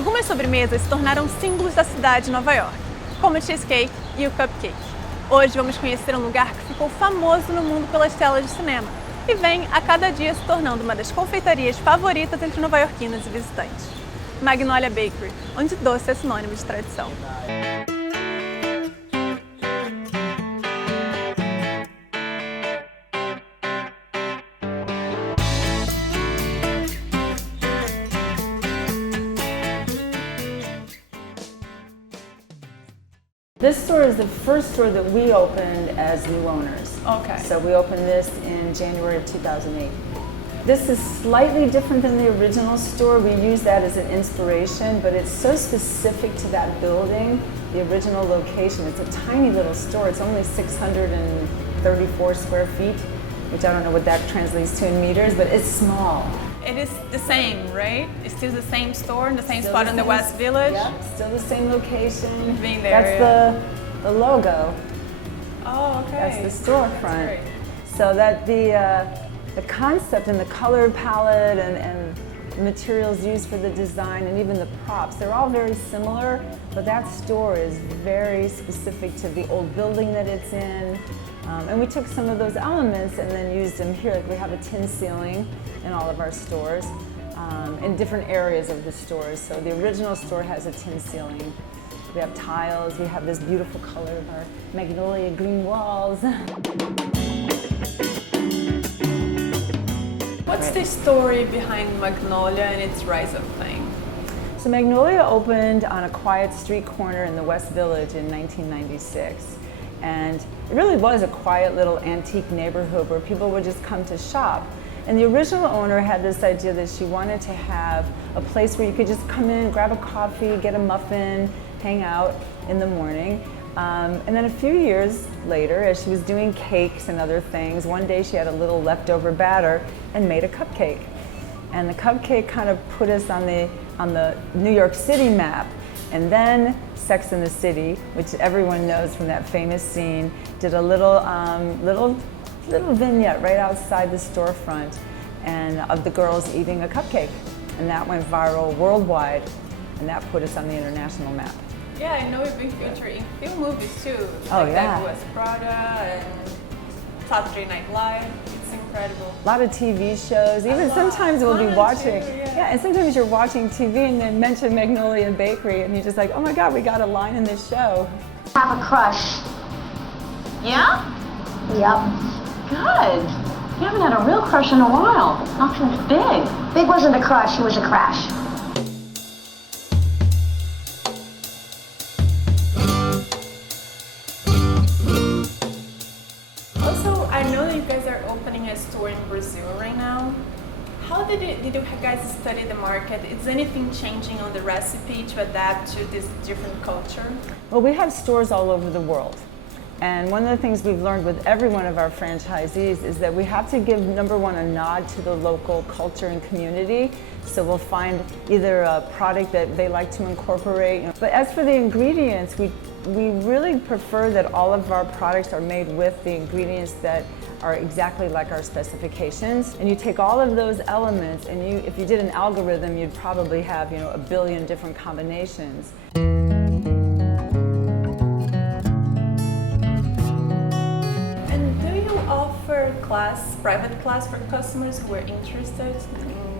Algumas sobremesas se tornaram símbolos da cidade de Nova Iorque, como o cheesecake e o cupcake. Hoje vamos conhecer um lugar que ficou famoso no mundo pelas telas de cinema e vem a cada dia se tornando uma das confeitarias favoritas entre nova-iorquinos e visitantes. Magnolia Bakery, onde doce é sinônimo de tradição. This store is the first store that we opened as new owners. Okay. So we opened this in January of 2008. This is slightly different than the original store. We use that as an inspiration, but it's so specific to that building, the original location. It's a tiny little store. It's only 634 square feet, which I don't know what that translates to in meters, but it's small. It is the same, right? It's still the same store, the same Still spot the in the same- West Village? Yeah, still the same location. You've been there, That's the logo. Oh, okay. That's the storefront. That's great. So that the concept and the color palette and the materials used for the design and even the props, they're all very similar, but that store is very specific to the old building that it's in. And we took some of those elements and then used them here. Like we have a tin ceiling in all of our stores, in different areas of the stores. So the original store has a tin ceiling. We have tiles, we have this beautiful color of our magnolia green walls. What's the story behind Magnolia and its rise of fame? So Magnolia opened on a quiet street corner in the West Village in 1996. And it really was a quiet little antique neighborhood where people would just come to shop. And the original owner had this idea that she wanted to have a place where you could just come in, grab a coffee, get a muffin, hang out in the morning. And then a few years later, as she was doing cakes and other things, one day she had a little leftover batter and made a cupcake. And the cupcake kind of put us on the New York City map. And then Sex and the City, which everyone knows from that famous scene, did a little vignette right outside the storefront and of the girls eating a cupcake. And that went viral worldwide, and that put us on the international map. Yeah, I know you've been featured in film movies too. Oh, like yeah. That was Prada and Saturday Night Live. It's incredible. A lot of TV shows, even sometimes we'll be watching. Yeah, and sometimes you're watching TV and they mention Magnolia Bakery and you're just like, oh my God, we got a line in this show. Have a crush. Yeah? Yep. Good. You haven't had a real crush in a while. Not since Big. Big wasn't a crush, he was a crash. Also, I know that you guys are opening a store in Brazil right now. How did you guys study the market? Is anything changing on the recipe to adapt to this different culture? Well, we have stores all over the world. And one of the things we've learned with every one of our franchisees is that we have to give, number one, a nod to the local culture and community. So we'll find either a product that they like to incorporate. But as for the ingredients, we really prefer that all of our products are made with the ingredients that are exactly like our specifications. And you take all of those elements and if you did an algorithm, you'd probably have, a billion different combinations. Private class for customers who are interested?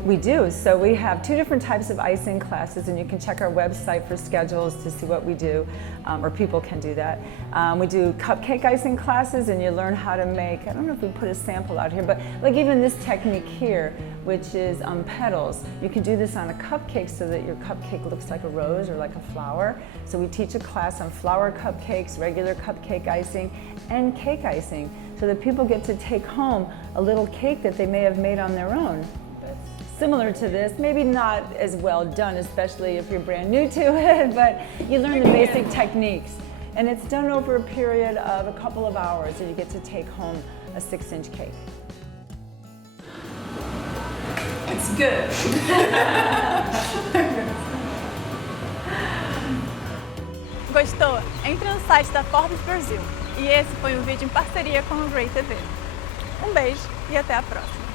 We do. So we have two different types of icing classes, and you can check our website for schedules to see what we do, or people can do that. We do cupcake icing classes, and you learn how to make, I don't know if we put a sample out here, but like even this technique here, which is petals. You can do this on a cupcake so that your cupcake looks like a rose or like a flower. So we teach a class on flower cupcakes, regular cupcake icing, and cake icing, so that people get to take home a little cake that they may have made on their own. Similar to this, maybe not as well done, especially if you're brand new to it, but you learn the basic techniques. And it's done over a period of a couple of hours, and you get to take home a 6-inch cake. It's good. Gostou? Entre no site da Forbes Brasil. E esse foi um vídeo em parceria com o Ray TV. Um beijo e até a próxima!